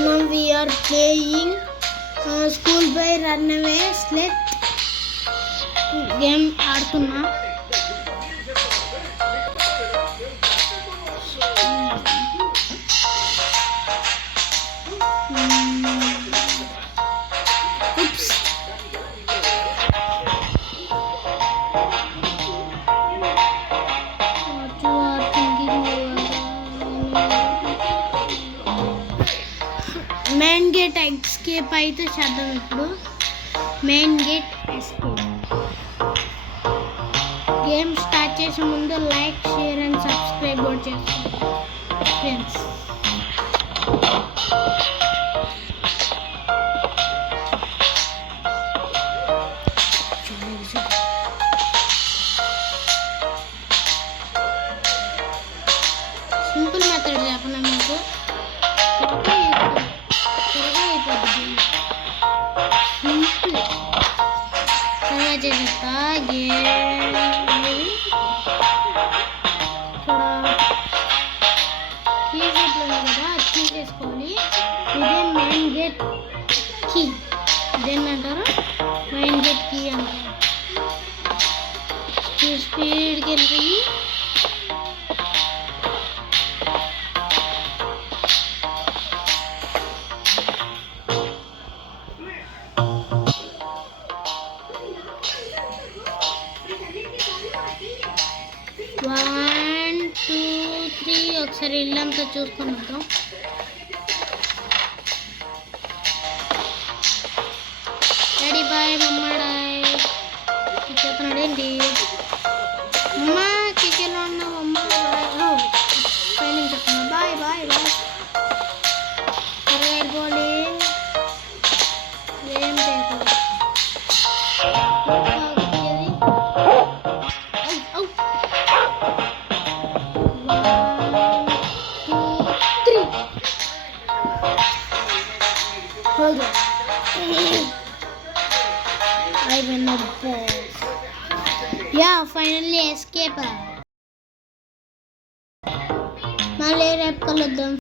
Now we are playing School by Runaway Sled game ఆడుతున్నా. Main gate escape అయితే చేద్దాం. ఇప్పుడు main gate escape. Game start చేసే ముందు లైక్, షేర్ అండ్ సబ్స్క్రైబ్ కూడా చేసుకోండి ఫ్రెండ్స్. సింపుల్ మెథడ్ చెప్పనా మీకు, త్వరగా అయిపోతుంది. సింపుల్ త్వరగా చేసేస్తా. ఇక్కడ కీ గేట్ ఉంది కదా, అది కీ చేసుకోవాలి. ఇదే మెయిన్ గేట్ కీ. ఇదేంటి అంటారు? మెయిన్ గేట్ కీ అంటారు. స్పీడ్కి వెళ్ళిపోయి వన్ టూ త్రీ ఒకసారి ఇల్లంతా చూసుకొని వద్దాం. డాడీ బాయ్, మమ్మ డాయ్ చెప్తున్నాడు. ఏంటి అమ్మ కిచెన్లో ఉన్నాం. అమ్మ బాయ్ పైన చెప్తున్నా. Bye bye bye. త్వరగా వెళ్ళిపోవాలి. ఏం లేదు I win the ball. Yeah, finally escape. మళ్ళీ రేపు కలుద్దాం.